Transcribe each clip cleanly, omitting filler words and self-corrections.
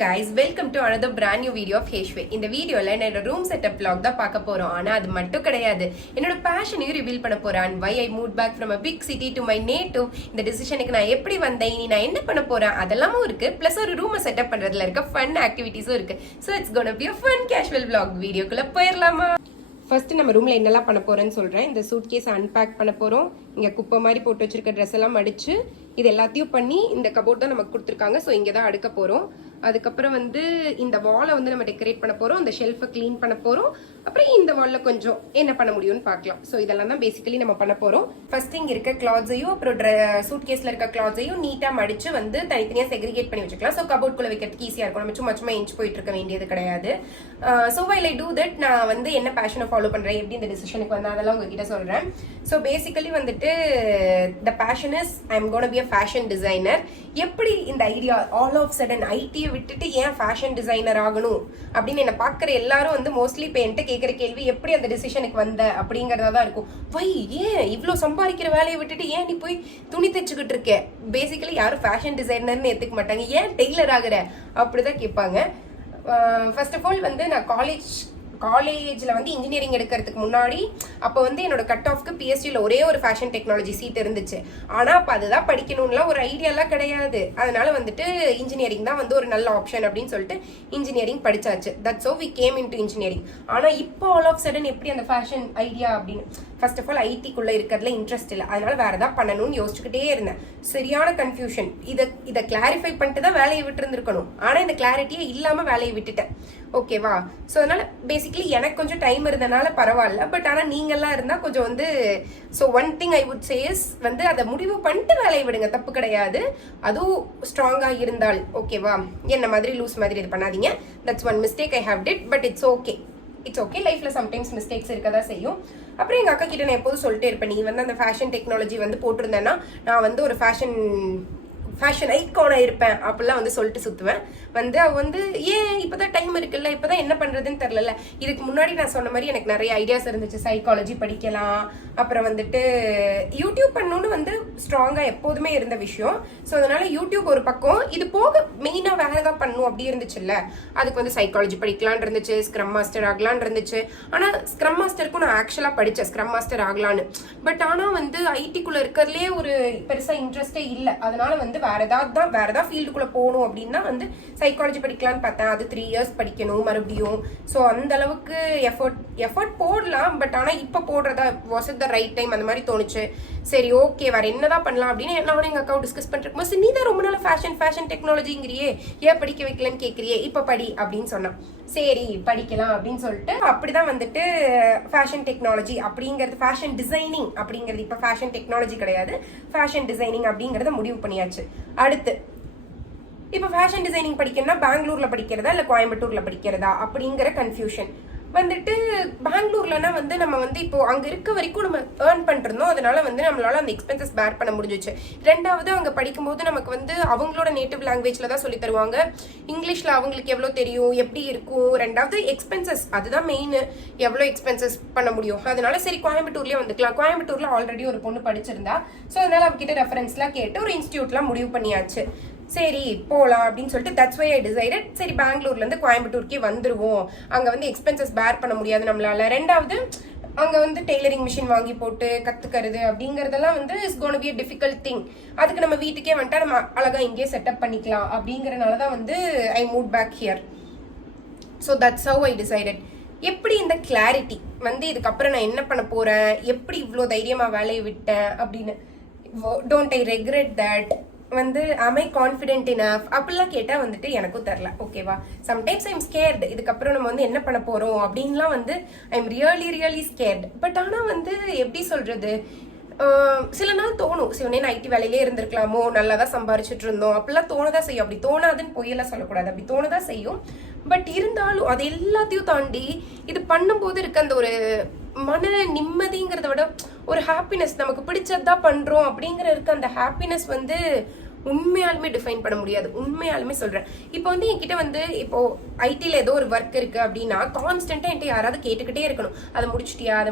guys, welcome to another brand new video of Heshwe. இந்த வீடியோல என்னோட ரூம் செட்டப் vlog தான் பார்க்க போறோம். ஆனா அது மட்டும் கிடையாது. என்னோட பேஷனையும் ரிவீல் பண்ண போறேன். Why I moved back from a big city to my native. இந்த டிசிஷனுக்கு நான் எப்படி வந்தேன், இனி நான் என்ன பண்ண போறேன் அதெல்லாமும் இருக்கு. பிளஸ் ஒரு ரூமை செட்டப் பண்றதுல இருக்க ஃபன் ஆக்டிவிட்டீஸும் இருக்கு. So it's gonna be a fun casual vlog. வீடியோக்குள்ள போயிடலாமா? ஃபர்ஸ்ட் நம்ம ரூம்ல என்னெல்லாம் பண்ண போறேன்னு சொல்றேன். இந்த சூட் கேஸ் அன்பேக் பண்ண போறோம். இங்க குப்பை மாதிரி போட்டு வச்சிருக்க ட்ரெஸ் எல்லாம் மடிச்சு இது எல்லாத்தையும் பண்ணி இந்த கபோர்ட் தான் நமக்கு கொடுத்துருக்காங்க. ஸோ இங்கே தான் அடுக்க போறோம். அதுக்கப்புறம் வந்து இந்த வாலை வந்து நம்ம டெக்கரேட் பண்ண போறோம். இந்த ஷெல்ஃபை கிளீன் பண்ண போறோம். அப்புறம் இந்த வால்ல கொஞ்சம் என்ன பண்ண முடியும்னு பார்க்கலாம். ஸோ இதெல்லாம் தான் பேசிக்கலி நம்ம பண்ண போறோம். ஃபர்ஸ்ட் இங்க இருக்க கிளாத்ஸையும் அப்புறம் சூட் கேஸ்ல இருக்க கிளாத்ஸையும் நீட்டா மடிச்சு வந்து தனித்தனியா செக்ரிகேட் பண்ணி வச்சுக்கலாம். ஸோ கபோர்ட்குள்ள வைக்கிறதுக்கு ஈஸியா இருக்கும். நம்ம சும்மா இன்ச் போயிட்டு இருக்க வேண்டியது கிடையாது. So while I do that நான் வந்து என்ன பேஷனை ஃபாலோ பண்றேன், எப்படி இந்த டிசிஷனுக்கு வந்து அதெல்லாம் உங்ககிட்ட சொல்றேன். ஸோ பேசிக்கலி வந்துட்டு the passion is I am gonna be a fashion designer. எப்படி இந்த ஐடியா ஆல் ஆஃப் சடன் ஐடியை விட்டுட்டு ஏன் ஃபேஷன் டிசைனர் ஆகணும் அப்படின்னு என்ன பார்க்குற எல்லாரும் வந்து மோஸ்ட்லி இப்போ என்கிட்ட கேட்குற கேள்வி எப்படி அந்த டிசிஷனுக்கு வந்த அப்படிங்கிறதா தான் இருக்கும். வை ஏன் இவ்வளோ சம்பாதிக்கிற வேலையை விட்டுட்டு ஏன் நீ போய் துணி தைச்சுக்கிட்டு இருக்க? பேசிக்கலி யாரும் ஃபேஷன் டிசைனர்னு ஏற்றுக்க மாட்டாங்க. ஏன் டெய்லர் ஆகுற அப்படிதான் கேட்பாங்க. ஃபர்ஸ்ட் ஆஃப் ஆல் வந்து நான் காலேஜில் வந்து இன்ஜினியரிங் எடுக்கிறதுக்கு முன்னாடி அப்போ வந்து என்னோட கட் ஆஃப்க்கு பிஎஸ்சியில் ஒரே ஒரு ஃபேஷன் டெக்னாலஜி சீட் இருந்துச்சு. ஆனால் அப்போ அதுதான் படிக்கணும்லாம் ஒரு ஐடியாலாம் கிடையாது. அதனால வந்துட்டு இன்ஜினியரிங் தான் வந்து ஒரு நல்ல ஆப்ஷன் அப்படின்னு சொல்லிட்டு இன்ஜினியரிங் படிச்சாச்சு. That's so we came into engineering. ஆனால் இப்போ ஆல் ஆஃப் சடன் எப்படி அந்த ஃபேஷன் ஐடியா அப்படின்னு ஃபர்ஸ்ட் ஆஃப் ஆல் ஐடிக்குள்ளே இருக்கிறதுல இன்ட்ரெஸ்ட் இல்லை. அதனால வேற ஏதாவது பண்ணணும்னு யோசிச்சுக்கிட்டே இருந்தேன். சரியான கன்ஃபியூஷன். இதை கிளாரிஃபை பண்ணிட்டு தான் வேலையை விட்டு இருந்திருக்கணும். ஆனால் இந்த கிளாரிட்டியே இல்லாமல் வேலையை விட்டுட்டேன். ஓகேவா? ஸோ அதனால பேசிக்கலி எனக்கு கொஞ்சம் டைம் இருந்தனால பரவாயில்ல. பட் ஆனால் நீங்கள்லாம் இருந்தால் கொஞ்சம் வந்து so one thing I would says வந்து அதை முடிவு பண்ணிட்டு வேலையை விடுங்க, தப்பு கிடையாது. அதுவும் ஸ்ட்ராங்காக இருந்தால் ஓகேவா? என்ன மாதிரி லூஸ் மாதிரி இது பண்ணாதீங்க. That's one mistake I how did. But it's okay. லைஃப்ல சம்டைம்ஸ் மிஸ்டேக்ஸ் இருக்கதான் செய்யும். அப்புறம் எங்கள் அக்கா கிட்ட நான் எப்போதும் சொல்லிட்டே இருப்பேன், நீ வந்து அந்த ஃபேஷன் டெக்னாலஜி வந்து போட்டிருந்தேன்னா நான் வந்து ஒரு ஃபேஷன் ஐக்கானா இருப்பேன் அப்படிலாம் வந்து சொல்லிட்டு சுற்றுவேன். வந்து அவ வந்து ஏன் இப்போதான் டைம் இருக்குல்ல, இப்போதான் என்ன பண்ணுறதுன்னு தெரில. இதுக்கு முன்னாடி நான் சொன்ன மாதிரி எனக்கு நிறைய ஐடியாஸ் இருந்துச்சு. சைக்காலஜி படிக்கலாம், அப்புறம் வந்துட்டு யூடியூப் பண்ணணும்னு வந்து ஸ்ட்ராங்காக எப்போதுமே இருந்த விஷயம். ஸோ அதனால யூடியூப் ஒரு பக்கம், இது போக மெயினாக வேற ஏதாவது பண்ணணும் அப்படி இருந்துச்சுல்ல. அதுக்கு வந்து சைக்காலஜி படிக்கலான் இருந்துச்சு, ஸ்க்ரம் மாஸ்டர் ஆகலான் இருந்துச்சு. ஆனால் ஸ்க்ரம் மாஸ்டருக்கும் நான் ஆக்சுவலாக படித்தேன் ஸ்க்ரம் மாஸ்டர் ஆகலான்னு. பட் ஆனால் வந்து ஐடிக்குள்ளே இருக்கிறதுலே ஒரு பெருசாக இன்ட்ரெஸ்டே இல்லை. அதனால வந்து வேற ஏதாவது ஃபீல்டுக்குள்ள போகணும் அப்படின்னா வந்து சைக்காலஜி படிக்கலான்னு பார்த்தேன். அது 3 years படிக்கணும் மறுபடியும். ஸோ அந்த அளவுக்கு எஃபர்ட் போடலாம். பட் ஆனால் இப்போ போடுறதா was it the right time அந்த மாதிரி தோணுச்சு. சரி ஓகே வேற என்னதான் பண்ணலாம் அப்படின்னு நானும் எங்கள் அக்காவும் டிஸ்கஸ் பண்ணிருக்கோம். நீ தான் ரொம்ப நாள் ஃபேஷன் டெக்னாலஜிங்கிறியே, ஏன் படிக்க வைக்கலன்னு கேட்குறியே, இப்போ படி அப்படின்னு சொன்னான். சரி படிக்கலாம் அப்படின்னு சொல்லிட்டு அப்படிதான் வந்துட்டு ஃபேஷன் டெக்னாலஜி அப்படிங்கிறது, ஃபேஷன் டிசைனிங் அப்படிங்கிறது, இப்போ ஃபேஷன் டெக்னாலஜி கிடையாது, ஃபேஷன் டிசைனிங் அப்படிங்கிறத முடிவு பண்ணியாச்சு. அடுத்து இப்போ ஃபேஷன் டிசைனிங் படிக்கணும்னா பெங்களூர்ல படிக்கிறதா இல்லை கோயம்புத்தூர்ல படிக்கிறதா அப்படிங்கிற கன்ஃபியூஷன் வந்துட்டு. பெங்களூர்லனா வந்து நம்ம வந்து இப்போ அங்கே இருக்க வரைக்கும் நம்ம ஏர்ன் பண்ணிருந்தோம். அதனால வந்து நம்மளால அந்த எக்ஸ்பென்சஸ் பேர் பண்ண முடிஞ்சிச்சு. ரெண்டாவது அங்கே படிக்கும்போது நமக்கு வந்து அவங்களோட நேட்டிவ் லாங்குவேஜ்ல தான் சொல்லி தருவாங்க. இங்கிலீஷ்ல அவங்களுக்கு எவ்வளோ தெரியும், எப்படி இருக்கும். ரெண்டாவது எக்ஸ்பென்சஸ், அதுதான் மெயின். எவ்வளோ எக்ஸ்பென்சஸ் பண்ண முடியும். அதனால சரி கோயம்புத்தூர்லேயே வந்துக்கலாம். கோயம்புத்தூர்ல ஆல்ரெடி ஒரு பொண்ணு படிச்சிருந்தா. ஸோ அதனால அவகிட்ட ரெஃபரன்ஸ்லாம் கேட்டு ஒரு இன்ஸ்டியூட்லாம் முடிவு பண்ணியாச்சு. சரி போகலாம் அப்படின்னு சொல்லிட்டு தட்ஸ் வை ஐ டிசைடட். சரி பெங்களூர்லேருந்து கோயம்புத்தூருக்கே வந்துருவோம். அங்கே வந்து எக்ஸ்பென்சஸ் பேர் பண்ண முடியாது நம்மளால. ரெண்டாவது அங்கே வந்து டெய்லரிங் மிஷின் வாங்கி போட்டு கற்றுக்கிறது அப்படிங்கிறதெல்லாம் வந்து it's gonna be a difficult thing. அதுக்கு நம்ம வீட்டுக்கே வந்துட்டா நம்ம அழகாக இங்கேயே செட்டப் பண்ணிக்கலாம். அப்படிங்கிறனால தான் வந்து I move back here. So that's how I decided. எப்படி இந்த கிளாரிட்டி வந்து இதுக்கப்புறம் நான் என்ன பண்ண போகிறேன், எப்படி இவ்வளோ தைரியமாக வேலையை விட்டேன் அப்படின்னு, டோன்ட் ஐ ரெக்ரெட் தட் வந்து am I confident enough அப்படிலாம் கேட்டால் வந்துட்டு எனக்கும் தெரில. ஓகேவா? Sometimes I'm scared. இதுக்கப்புறம் நம்ம வந்து என்ன பண்ண போகிறோம் அப்படின்லாம் வந்து ஐம் ரியலி ஸ்கேர்டு. பட் ஆனால் வந்து எப்படி சொல்கிறது, சில நாள் தோணும் சிவனே ஐடி வேலையிலே இருந்திருக்கலாமோ, நல்லா தான் சம்பாரிச்சுட்டு இருந்தோம் அப்படிலாம் தோணதான் செய்யும். அப்படி தோணாதுன்னு பொய்யெல்லாம் சொல்லக்கூடாது, அப்படி தோணதான் செய்யும். பட் இருந்தாலும் அது எல்லாத்தையும் தாண்டி இது பண்ணும்போது இருக்க அந்த ஒரு மன நிம்மதிங்கிறத விட ஒரு ஹாப்பினஸ், நமக்கு பிடிச்சதான் பண்றோம் அப்படிங்கிற இருக்க அந்த ஹாப்பினஸ் வந்து உண்மையாலுமே டிஃபைன் பண்ண முடியாது. உண்மையாலுமே சொல்றேன். இப்போ வந்து என்கிட்ட வந்து இப்போ ஐடில ஏதோ ஒரு ஒர்க் இருக்கு அப்படின்னா கான்ஸ்டன்டா என்கிட்ட யாராவது கேட்டுக்கிட்டே இருக்கணும், அதை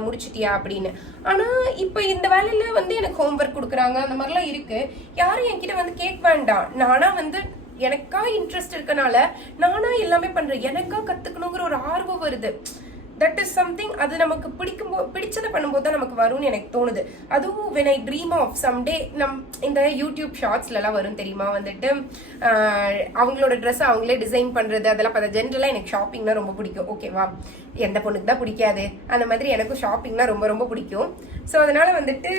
முடிச்சிட்டியா அப்படின்னு. ஆனா இப்போ இந்த வேலையில வந்து எனக்கு ஹோம் ஒர்க் கொடுக்குறாங்க, அந்த மாதிரிலாம் இருக்கு. யாரும் என்கிட்ட வந்து கேட்க வேண்டாம். நானா வந்து எனக்கா இன்ட்ரெஸ்ட் இருக்கனால நானா எல்லாமே பண்றேன். எனக்கா கத்துக்கணுங்கிற ஒரு ஆர்வம் வருது. That is something. அது நமக்கு பிடிச்சதை பண்ணும்போது தான் நமக்கு வரும்னு எனக்கு தோணுது. அதுவும் when I dream of someday இந்த யூடியூப் ஷார்ட்ஸ்லாம் வரும் தெரியுமா, வந்துட்டு அவங்களோட ட்ரெஸ் அவங்களே டிசைன் பண்றது, அதெல்லாம் பார்த்தா ஜென்ரலாக எனக்கு ஷாப்பிங்னா ரொம்ப பிடிக்கும். ஓகேவா, எந்த பொண்ணுக்கு தான் பிடிக்காது? அந்த மாதிரி எனக்கும் ஷாப்பிங்னா ரொம்ப ரொம்ப பிடிக்கும். ஸோ அதனால வந்துட்டு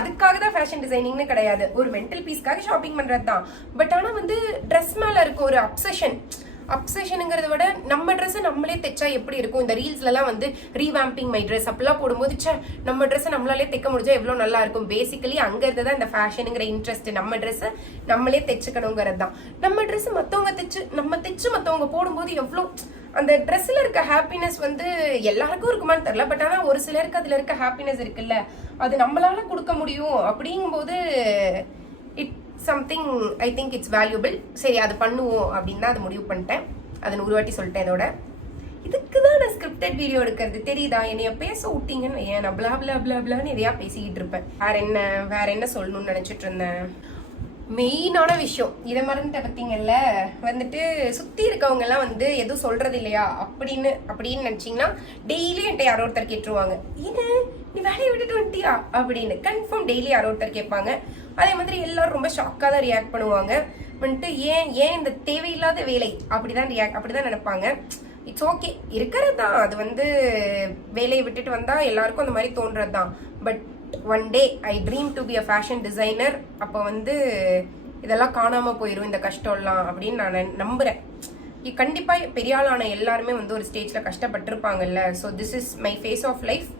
அதுக்காக தான் ஃபேஷன் டிசைனிங்னு கிடையாது, ஒரு மென்டல் பீஸ்க்காக ஷாப்பிங் பண்றது தான். பட் ஆனால் வந்து ட்ரெஸ் மேல இருக்க ஒரு அப்சஷனுங்கிறத விட நம்ம ட்ரெஸ் நம்மளே தைச்சா எப்படி இருக்கும். இந்த ரீல்ஸ்லாம் வந்து ரீவாம்பிங் மை ட்ரெஸ் அப்படிலாம் போடும்போது நம்ம ட்ரெஸ் நம்மளாலே தைக்க முடிஞ்சா எவ்வளோ நல்லா இருக்கும். பேசிக்கலி அங்க இருந்து தான் இந்த ஃபேஷனுங்கிற இன்ட்ரெஸ்ட். நம்ம ட்ரெஸ் நம்மளே தைச்சுக்கணுங்கிறது தான். நம்ம ட்ரெஸ் மற்றவங்க தைச்சு மற்றவங்க போடும்போது எவ்வளோ அந்த ட்ரெஸ்ல இருக்க ஹாப்பினஸ் வந்து எல்லாருக்கும் இருக்குமான்னு தெரியல. பட் ஆனால் ஒரு சிலருக்கு அதுல இருக்க ஹாப்பினஸ் இருக்குல்ல, அது நம்மளால கொடுக்க முடியும். அப்படிங்கும்போது it something I think it's valuable. சரி, அது பண்ணுவோம் அப்படின்னு தான் அது முடிவு பண்ணிட்டேன். அதை 100 வாட்டி சொல்லிட்டேன். இதோட இதுக்கு தான் நான் ஸ்கிரிப்டட் வீடியோ எடுக்கிறது, தெரியுதா? என்னைய பேச விட்டீங்கன்னு ஏன் நான் பிளா பிளா பிளா பிளான்னு எதையா பேசிக்கிட்டு இருப்பேன். வேற என்ன சொல்லணும்னு நினைச்சிட்டு இருந்தேன். மெயினான விஷயம் இதை மறந்துட்ட பார்த்தீங்கல்ல, வந்துட்டு சுற்றி இருக்கவங்க எல்லாம் வந்து எதுவும் சொல்றது இல்லையா அப்படின்னு நினைச்சிங்கன்னா டெய்லி என்கிட்ட யாரோ ஒருத்தர் கேட்டுருவாங்க, ஏன்னு நீ வேலையை விட்டுட்டு வந்துட்டியா அப்படின்னு. கன்ஃபார்ம் டெய்லி யாரோ ஒருத்தர் கேட்பாங்க. அதே மாதிரி எல்லாரும் ரொம்ப ஷாக்காக தான் ரியாக்ட் பண்ணுவாங்க. வந்துட்டு ஏன் இந்த தேவையில்லாத வேலை அப்படிதான் நினைப்பாங்க. இட்ஸ் ஓகே, இருக்கிறது தான். அது வந்து வேலையை விட்டுட்டு வந்தா எல்லாருக்கும் அந்த மாதிரி தோன்றது தான். But one day I dream to be a fashion designer. அப்போ வந்து இதெல்லாம் காணாம போயிடும், இந்த கஷ்டம்லாம் அப்படின்னு நான் நம்புறேன். கண்டிப்பா பெரிய ஆளான எல்லாருமே வந்து ஒரு ஸ்டேஜ்ல கஷ்டப்பட்டிருப்பாங்கல்ல. So this is my phase of life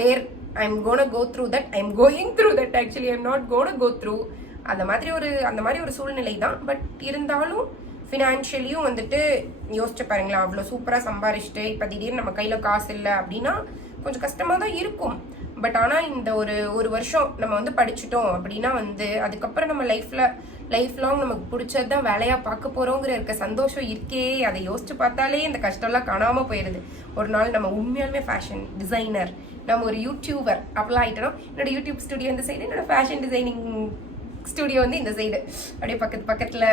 where I'm gonna go through that. I'm going through that actually. I'm not gonna go through. அந்த மாதிரி ஒரு சூழ்நிலை தான். பட் இருந்தாலும் ஃபினான்ஷியலியும் வந்துட்டு யோசிச்சு பாருங்களேன், அவ்வளோ சூப்பராக சம்பாரிச்சுட்டு இப்போ திடீர்னு நம்ம கையில் காசு இல்லை அப்படின்னா கொஞ்சம் கஷ்டமாக தான் இருக்கும். பட் ஆனால் இந்த ஒரு வருஷம் நம்ம வந்து படிச்சுட்டோம் அப்படின்னா வந்து அதுக்கப்புறம் நம்ம லைஃப் லாங் நமக்கு பிடிச்சது தான் வேலையாக பார்க்க போகிறோங்கிற இருக்க சந்தோஷம் இருக்கே. அதை யோசிச்சு பார்த்தாலே இந்த கஷ்டம்லாம் காணாமல் போயிடுது. ஒரு நாள் நம்ம உண்மையாலுமே ஃபேஷன் டிசைனர், நம்ம ஒரு யூடியூபர் அப்படிலாம் ஆகிட்டோம். என்னோட யூடியூப் ஸ்டுடியோ இந்த சைடு, என்னோட ஃபேஷன் டிசைனிங் ஸ்டுடியோ வந்து இந்த சைடு, அப்படியே பக்கத்தில்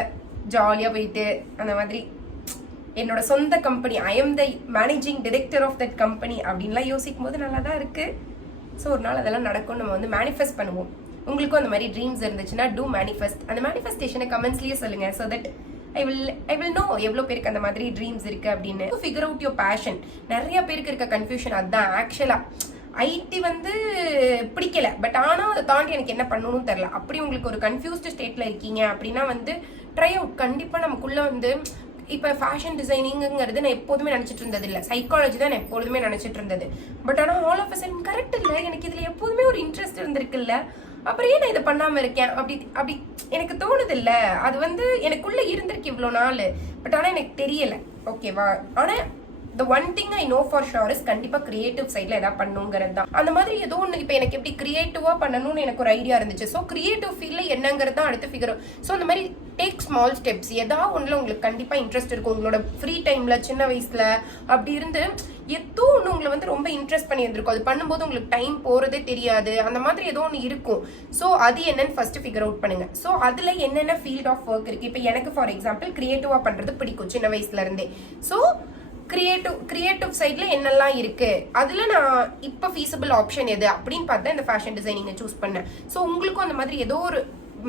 ஜாலியாக போயிட்டு அந்த மாதிரி என்னோட சொந்த company, I am the managing director of that company அப்படின்லாம் யோசிக்கும் போது நல்லா தான் இருக்குது. ஸோ ஒரு நாள் அதெல்லாம் நடக்கும், நம்ம வந்து மேனிஃபெஸ்ட் பண்ணுவோம். உங்களுக்கும் அந்த மாதிரி ட்ரீம்ஸ் இருந்துச்சுன்னா டூ மேனிஃபெஸ்ட். அந்த மேனிஃபெஸ்டேஷனை கமெண்ட்ஸ்லேயே சொல்லுங்கள். So that I will know எவ்வளோ பேருக்கு அந்த மாதிரி ட்ரீம்ஸ் இருக்குது அப்படின்னு. Figure out your passion. நிறைய பேருக்கு இருக்க கன்ஃபியூஷன் அதுதான். ஆக்சுவலாக ஐடி வந்து பிடிக்கல, பட் ஆனால் அதை தாண்டி எனக்கு என்ன பண்ணணும்னு தெரில. அப்படி உங்களுக்கு ஒரு கன்ஃபியூஸ்டு ஸ்டேட்டில் இருக்கீங்க அப்படின்னா வந்து ட்ரை அவுட். கண்டிப்பாக நமக்குள்ளே வந்து இப்போ ஃபேஷன் டிசைனிங்கிறது நான் எப்போதுமே நினச்சிட்டு இருந்தது இல்லை, சைக்காலஜி தான் நான் எப்போதுமே நினச்சிட்டு இருந்தது. பட் ஆனால் all of a sudden correct இல்லை, எனக்கு இதில் எப்போதுமே ஒரு இன்ட்ரெஸ்ட் இருந்திருக்குல்ல, அப்புறம் ஏன் நான் இதை பண்ணாமல் இருக்கேன் அப்படி எனக்கு தோணுது இல்லை. அது வந்து எனக்குள்ளே இருந்திருக்கு இவ்வளோ நாள், பட் ஆனால் எனக்கு தெரியலை. ஓகேவா? ஆனால் the one thing I know for sure is கண்டிப்பா கிரியேட்டிவ் சைட்ல ஏதாவது பண்ணுங்கிறது தான். அந்த மாதிரி ஏதோ ஒன்று இப்போ எனக்கு எப்படி கிரியேட்டிவா பண்ணணும்னு எனக்கு ஒரு ஐடியா இருந்துச்சு. ஸோ கிரியேட்டிவ் ஃபீல்ட்ல என்னங்கிறது தான் அடுத்து ஃபிகர். ஸோ அந்த மாதிரி டேக் ஸ்மால் ஸ்டெப்ஸ். ஏதாவது ஒன்றுல உங்களுக்கு கண்டிப்பா இன்ட்ரெஸ்ட் இருக்கும். உங்களோட ஃப்ரீ டைம்ல சின்ன வயசுல அப்படி இருந்து ஏதோ ஒன்று உங்களை வந்து ரொம்ப இன்ட்ரெஸ்ட் பண்ணி இருந்திருக்கும். அது பண்ணும்போது உங்களுக்கு டைம் போறதே தெரியாது. அந்த மாதிரி ஏதோ ஒன்று இருக்கும். ஸோ அது என்னன்னு ஃபர்ஸ்ட் ஃபிகர் அவுட் பண்ணுங்க. ஸோ அதுல என்னென்ன ஃபீல்ட் ஆஃப் ஒர்க் இருக்கு. இப்போ எனக்கு ஃபார் எக்ஸாம்பிள் கிரியேட்டிவா பண்றது பிடிக்கும் சின்ன வயசுல இருந்தே. ஸோ கிரியேட்டிவ் சைட்ல என்னெல்லாம் இருக்கு, அதுல நான் இப்போ ஃபீஸபிள் ஆப்ஷன் எது அப்படின்னு பார்த்தா இந்த ஃபேஷன் டிசைனிங்கை சூஸ் பண்ணேன். ஸோ உங்களுக்கும் அந்த மாதிரி ஏதோ ஒரு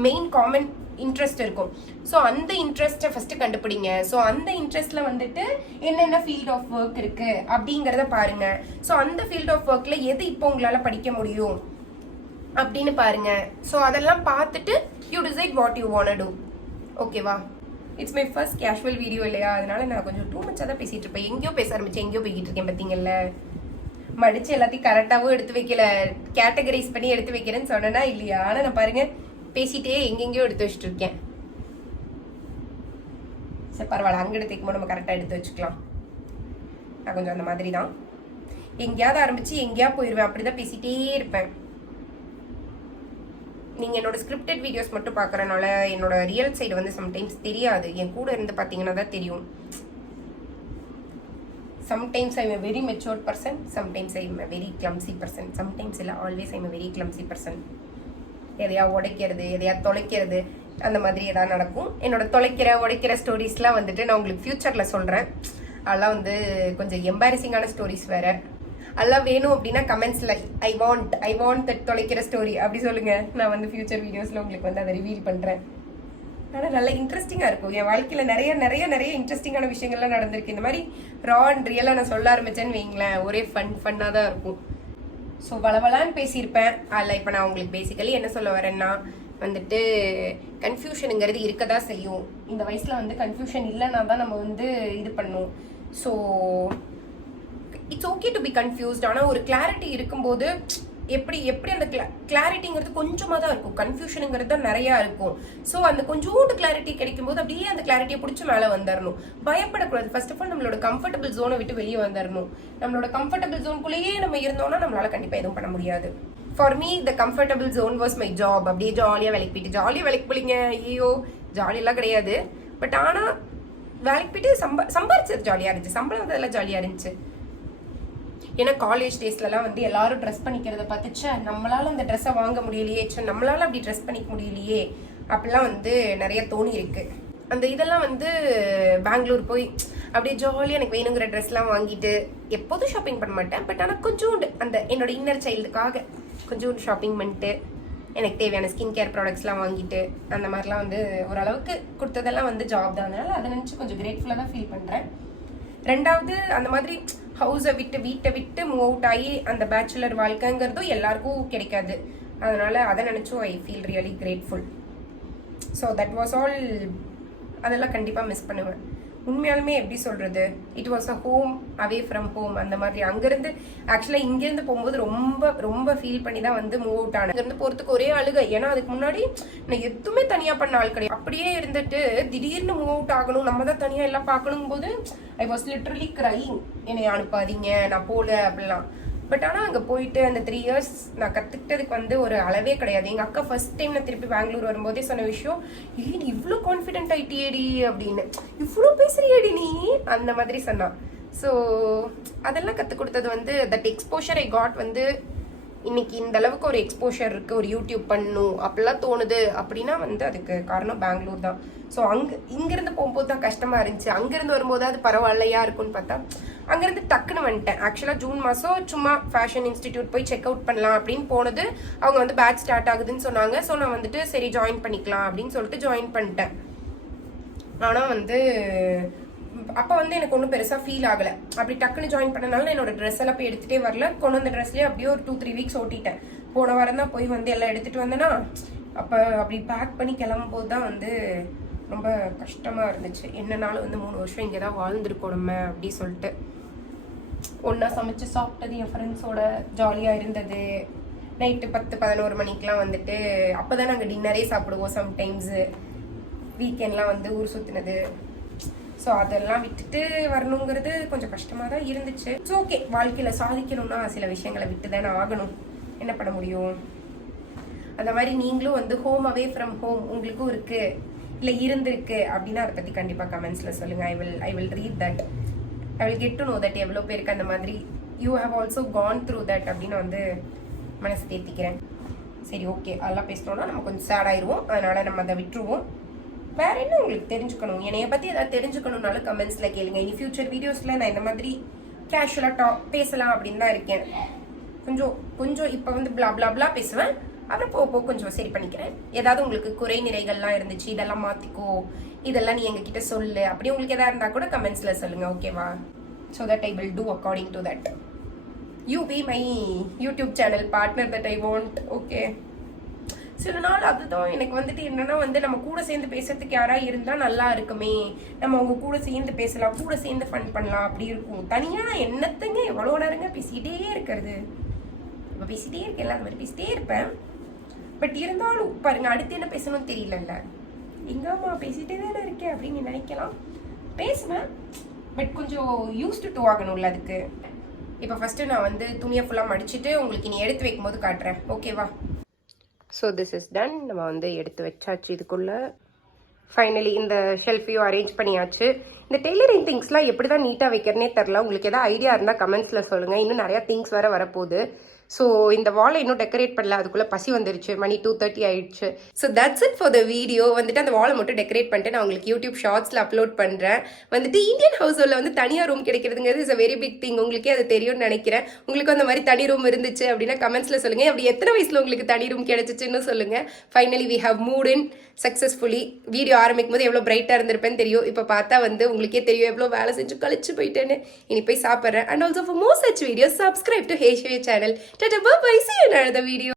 மெயின் காமன் இன்ட்ரெஸ்ட் இருக்கும். ஸோ அந்த இன்ட்ரெஸ்ட்டை ஃபர்ஸ்ட் கண்டுபிடிங்க. ஸோ அந்த இன்ட்ரெஸ்ட்ல வந்துட்டு என்னென்ன ஃபீல்ட் ஆஃப் ஒர்க் இருக்கு அப்படிங்கிறத பாருங்க. ஸோ அந்த ஃபீல்ட் ஆஃப் ஒர்க்ல எது இப்போ உங்களால படிக்க முடியும் அப்படின்னு பாருங்க. ஸோ அதெல்லாம் பார்த்துட்டு you decide what you want to do. ஓகேவா? It's my first casual video இல்லையா, அதனால நான் கொஞ்சம் டூ மச்சாக தான் பேசிட்டு இருப்பேன். எங்கேயோ பேச ஆரம்பிச்சு எங்கேயோ போய்கிட்டு இருக்கேன். பார்த்தீங்கல்ல, மடிச்சு எல்லாத்தையும் கரெக்டாகவும் எடுத்து வைக்கல, கேட்டகரைஸ் பண்ணி எடுத்து வைக்கிறேன்னு சொன்னேன்னா இல்லையா. ஆனால் நான் பாருங்க பேசிட்டே எங்கெங்கேயோ எடுத்து வச்சுட்டு இருக்கேன். சரி பரவாயில்ல, அங்கே எடுத்து வைக்கும்போது நம்ம கரெக்டாக எடுத்து வச்சுக்கலாம். நான் கொஞ்சம் அந்த மாதிரி தான் எங்கேயாவது ஆரம்பிச்சு எங்கேயா போயிடுவேன். அப்படிதான் பேசிட்டே இருப்பேன். நீங்கள் என்னோட ஸ்கிரிப்டட் வீடியோஸ் மட்டும் பார்க்குறனால என்னோட ரியல் சைடு வந்து சம்டைம்ஸ் தெரியாது. என் கூட இருந்து பார்த்தீங்கன்னா தான் தெரியும். Sometimes I am a very matured person, sometimes I am a very clumsy person. Sometimes இல்லை, always I am a very clumsy person. எதையா உடைக்கிறது, எதையா தொலைக்கிறது, அந்த மாதிரி ஏதாவது நடக்கும். என்னோட தொலைக்கிற உடைக்கிற ஸ்டோரிஸ்லாம் வந்துட்டு நான் உங்களுக்கு ஃபியூச்சரில் சொல்கிறேன். அதெல்லாம் வந்து கொஞ்சம் எம்பாரசிங்கான ஸ்டோரிஸ் வேறு. அதெல்லாம் வேணும் அப்படின்னா கமெண்ட்ஸில் ஐ வாண்ட் தட் தொலைக்கிற ஸ்டோரி அப்படி சொல்லுங்கள். நான் வந்து ஃபியூச்சர் வீடியோஸில் உங்களுக்கு வந்து அதை ரிவீல் பண்ணுறேன். ஆனால் நல்லா இன்ட்ரெஸ்டிங்காக இருக்கும். என் வாழ்க்கையில் நிறைய நிறைய நிறைய இன்ட்ரெஸ்டிங்கான விஷயங்கள்லாம் நடந்திருக்கு. இந்த மாதிரி ரா அண்ட் ரியலாக நான் சொல்ல ஆரம்பித்தேன்னு வைங்களேன், ஒரே ஃபன்னாக தான் இருக்கும். ஸோ வளவலான்னு பேசியிருப்பேன். அதில் இப்போ நான் உங்களுக்கு பேசிக்கலி என்ன சொல்ல வரேன்னா வந்துட்டு கன்ஃபியூஷனுங்கிறது இருக்க தான் செய்யும். இந்த வயசில் வந்து கன்ஃபியூஷன் இல்லைன்னா தான் நம்ம வந்து இது பண்ணும். So it's okay to be confused. ஆனால் ஒரு கிளாரிட்டி இருக்கும்போது எப்படி அந்த கிளாரிட்டிங்கிறது கொஞ்சமாக தான் இருக்கும், கன்ஃபியூஷனுங்கிறது தான் நிறையா இருக்கும். ஸோ அந்த கொஞ்சோண்டு கிளாரிட்டி கிடைக்கும் போது அப்படியே அந்த கிளாரிட்டியை பிடிச்சி மேலே வந்துடணும். பயப்படக்கூடாது. ஃபர்ஸ்ட் ஆஃப் ஆல் நம்மளோட கம்ஃபர்டபுள் ஜோனை விட்டு வெளியே வந்துடணும். நம்மளோட கம்ஃபர்டபுள் ஜோனுக்குள்ளேயே நம்ம இருந்தோம்னா நம்மளால கண்டிப்பாக எதுவும் பண்ண முடியாது. For me the comfortable zone was my job. அப்படியே ஜாலியாக வேலைக்கு போயிட்டு ஜாலியாக வேலைக்கு போலிங்க. ஐயோ ஜாலியெல்லாம் கிடையாது. பட் ஆனால் வேலைக்கு போயிட்டு சம்பாரிச்சது ஜாலியாக இருந்துச்சு. சம்பளம் அதெல்லாம் ஜாலியாக இருந்துச்சு. ஏன்னா காலேஜ் டேஸ்லலாம் வந்து எல்லாரும் ட்ரெஸ் பண்ணிக்கிறத பார்த்துச்சா நம்மளால அந்த ட்ரெஸ்ஸை வாங்க முடியலையே, நம்மளால அப்படி ட்ரெஸ் பண்ணிக்க முடியலையே அப்படிலாம் வந்து நிறைய தோணி இருக்கு. அந்த இதெல்லாம் வந்து பெங்களூர் போய் அப்படியே ஜாலியாக எனக்கு வேணுங்கிற ட்ரெஸ்லாம் வாங்கிட்டு எப்போதும் ஷாப்பிங் பண்ண மாட்டேன். பட் ஆனால் கொஞ்சோண்டு அந்த என்னோட இன்னர் சைல்டுக்காக கொஞ்சோண்டு ஷாப்பிங் பண்ணிட்டு எனக்கு தேவையான ஸ்கின் கேர் ப்ராடக்ட்ஸ்லாம் வாங்கிட்டு அந்த மாதிரிலாம் வந்து ஓரளவுக்கு கொடுத்ததெல்லாம் வந்து ஜாப் தான். அதனால அதை நினச்சி கொஞ்சம் கிரேட்ஃபுல்லாக தான் ஃபீல் பண்ணுறேன். ரெண்டாவது அந்த மாதிரி ஹவுஸை விட்டு வீட்டை விட்டு மூவ் அவுட் ஆகி அந்த பேச்சுலர் வாழ்க்கைங்கிறதும் எல்லாருக்கும் கிடைக்காது. அதனால அதை நினச்சும் I feel really grateful. So that was all. அதெல்லாம் கண்டிப்பாக மிஸ் பண்ணுவேன். உண்மையாலுமே எப்படி சொல்கிறது, it was a home away from home. அந்த மாதிரி அங்கேருந்து ஆக்சுவலாக இங்கேருந்து போகும்போது ரொம்ப ரொம்ப ஃபீல் பண்ணி தான் வந்து மூவ் அவுட் ஆனேன். இங்கேருந்து போகிறதுக்கு ஒரே அழுகை. ஏன்னா அதுக்கு முன்னாடி நான் எதுவுமே தனியாக பண்ண ஆள் கிடையாது. அப்படியே இருந்துட்டு திடீர்னு மூவ் அவுட் ஆகணும், நம்ம தான் தனியாக எல்லாம் பார்க்கணும் போது ஐ வாஸ் லிட்ரலி க்ரைங். என்னை அனுப்பாதீங்க நான் போகல அப்படிலாம். பட் ஆனால் அங்கே போயிட்டு அந்த 3 years நான் கற்றுக்கிட்டதுக்கு வந்து ஒரு அளவே கிடையாது. எங்கள் அக்கா ஃபர்ஸ்ட் டைம் நான் திருப்பி பெங்களூர் வரும்போதே சொன்ன விஷயம், நீ இவ்வளோ கான்ஃபிடென்ட் ஆகிட்டியேடி அப்படின்னு, இவ்வளோ பேசுறியேடி நீ அந்த மாதிரி சொன்னான். ஸோ அதெல்லாம் கற்றுக் கொடுத்தது வந்து தட் எக்ஸ்போஷர் ஐ காட். வந்து இன்னைக்கு இந்த அளவுக்கு ஒரு எக்ஸ்போஷர் இருக்குது, ஒரு யூடியூப் பண்ணணும் அப்படிலாம் தோணுது அப்படின்னா வந்து அதுக்கு காரணம் பெங்களூர் தான். ஸோ இங்கேருந்து போகும்போது தான் கஷ்டமாக இருந்துச்சு. அங்கேருந்து வரும்போது அது பரவாயில்லையா இருக்குன்னு பார்த்தா அங்கேருந்து டக்குன்னு வந்துட்டேன். ஆக்சுவலாக ஜூன் மாதம் சும்மா ஃபேஷன் இன்ஸ்டிடியூட் போய் செக் அவுட் பண்ணலாம் அப்படின்னு போனது. அவங்க வந்து பேட்ச் ஸ்டார்ட் ஆகுதுன்னு சொன்னாங்க. ஸோ நான் வந்துட்டு சரி ஜாயின் பண்ணிக்கலாம் அப்படின்னு சொல்லிட்டு ஜாயின் பண்ணிட்டேன். ஆனால் வந்து அப்போ வந்து எனக்கு ஒன்றும் பெருசாக ஃபீல் ஆகலை. அப்படி டக்குன்னு ஜாயின் பண்ணனால என்னோட ட்ரெஸ் எல்லாம் போய் எடுத்துகிட்டே வரல. கொண்டு வந்த ட்ரெஸ்லேயே அப்படியே ஒரு 2-3 weeks ஓட்டிட்டேன். போன வாரம் தான் போய் வந்து எல்லாம் எடுத்துகிட்டு வந்தேன்னா அப்போ அப்படி பேக் பண்ணி கிளம்பும்போது தான் வந்து ரொம்ப கஷ்டமாக இருந்துச்சு. என்னன்னாலும் வந்து 3 வருஷம் இங்கே தான் வாழ்ந்துருக்கோம் நம்ம அப்படி சொல்லிட்டு. ஒன்றா சமைச்சு சாப்பிட்டது, என் ஃப்ரெண்ட்ஸோட ஜாலியாக இருந்தது. நைட்டு 10-11 மணிக்கெலாம் வந்துட்டு அப்போ தான் நாங்கள் டின்னரே சாப்பிடுவோம். சம்டைம்ஸு வீக்கெண்ட்லாம் வந்து ஊர் சுற்றினது. ஸோ அதெல்லாம் விட்டுட்டு வரணுங்கிறது கொஞ்சம் கஷ்டமாக தான் இருந்துச்சு. ஸோ ஓகே, வாழ்க்கையில் சாதிக்கணும்னா சில விஷயங்களை விட்டு தானே ஆகணும், என்ன பண்ண முடியும். அந்த மாதிரி நீங்களும் வந்து ஹோம் அவே ஃப்ரம் ஹோம் உங்களுக்கும் இருக்குது இல்லை இருந்திருக்கு அப்படின்னா அதை பற்றி கண்டிப்பாக கமெண்ட்ஸில் சொல்லுங்கள். I will read that. I will get to know that எவ்வளோ பேருக்கு அந்த மாதிரி you have also gone through that அப்படின்னு வந்து மனசு தேர்த்திக்கிறேன். சரி ஓகே, அதெல்லாம் பேசினோன்னா நம்ம கொஞ்சம் சேட் ஆயிடுவோம். அதனால் நம்ம அதை விட்டுருவோம். வேற என்ன உங்களுக்கு தெரிஞ்சுக்கணும், என்னைய பற்றி ஏதாவது தெரிஞ்சுக்கணும்னாலும் கமெண்ட்ஸில் கேளுங்க. இனி ஃபியூச்சர் வீடியோஸில் நான் இந்த மாதிரி கேஷுவலாக பேசலாம் அப்படின்னு தான் இருக்கேன். கொஞ்சம் இப்போ வந்து பிளா பேசுவேன். அப்புறம் போக கொஞ்சம் சரி பண்ணிக்கிறேன். ஏதாவது உங்களுக்கு குறை நிறைகள்லாம் இருந்துச்சு, இதெல்லாம் மாற்றிக்கோ, இதெல்லாம் நீ எங்ககிட்ட சொல்லு, அப்படி உங்களுக்கு எதாவது இருந்தால் கூட கமெண்ட்ஸில் சொல்லுங்கள், ஓகேவா? So that I will do according to that. You be my YouTube channel partner that I want. Okay, சில நாள் அதுதான் எனக்கு வந்துட்டு என்னன்னா வந்து நம்ம கூட சேர்ந்து பேசுறதுக்கு யாராவது இருந்தால் நல்லா இருக்குமே, நம்ம அவங்க கூட சேர்ந்து பேசலாம், கூட சேர்ந்து ஃபன் பண்ணலாம் அப்படி இருக்கும். தனியாக நான் என்னத்தங்க எவ்வளோ நேரங்க பேசிக்கிட்டே இருக்கிறது. இப்போ பேசிகிட்டே இருக்கேன், அந்த மாதிரி பேசிகிட்டே இருப்பேன். பட் இருந்தாலும் பாருங்க, அடுத்து என்ன பேசணும்னு தெரியலல்ல. எங்கம்மா பேசிகிட்டே தானே இருக்கேன் அப்படின்னு நினைக்கலாம். பேசுவேன், பட் கொஞ்சம் யூஸ்டு டு ஆகணும்ல அதுக்கு. இப்போ ஃபஸ்ட்டு நான் வந்து துணியை ஃபுல்லாக மடிச்சுட்டு உங்களுக்கு நீ எடுத்து வைக்கும் போது காட்டுறேன், ஓகேவா? So this is done. நம்ம வந்து எடுத்து வச்சாச்சு. இதுக்குள்ளே ஃபைனலி இந்த ஷெல்ஃபையும் அரேஞ்ச் பண்ணியாச்சு. இந்த டெய்லரிங் திங்ஸ்லாம் எப்படி தான் நீட்டாக வைக்கிறனே தெரில. உங்களுக்கு எதாவது ஐடியா இருந்தால் கமெண்ட்ஸில் சொல்லுங்கள். இன்னும் நிறையா திங்ஸ் வேறு வரப்போகுது. ஸோ இந்த வாலை இன்னும் டெக்கரேட் பண்ணல, அதுக்குள்ளே பசி வந்துருச்சு, மணி 2:30 ஆயிடுச்சு. So that's it for the video. வந்துட்டு அந்த வாலை மட்டும் டெக்கரேட் பண்ணிட்டு நான் உங்களுக்கு யூடியூப் ஷார்ட்ஸில் அப்லோட் பண்ணுறேன். வந்துட்டு இந்தியன் ஹவுஸ் ஹோல்டில் வந்து தனியாக ரூம் கிடைக்கிறதுங்கிறது is a very big thing. உங்களுக்கே அது தெரியும்னு நினைக்கிறேன். உங்களுக்கு அந்த மாதிரி தனி ரூம் இருந்துச்சு அப்படின்னா கமெண்ட்ஸில் சொல்லுங்கள். அப்படி எத்தனை வயசில் உங்களுக்கு தனி ரூம் கிடைச்சிச்சுன்னு சொல்லுங்கள். Finally we have moved in successfully. Video ஆரம்பிக்கும் போது எவ்வளோ பிரைட்டாக இருந்திருப்பேன்னு தெரியும். இப்போ பார்த்தா வந்து உங்களுக்கே தெரியும் எவ்வளோ வேலை செஞ்சு கழிச்சு போயிட்டேன்னு. இனி போய் சாப்பிட்றேன். And also for more such videos subscribe to ஹேஷ்வே சேனல். டாடா bye bye, see you in another video.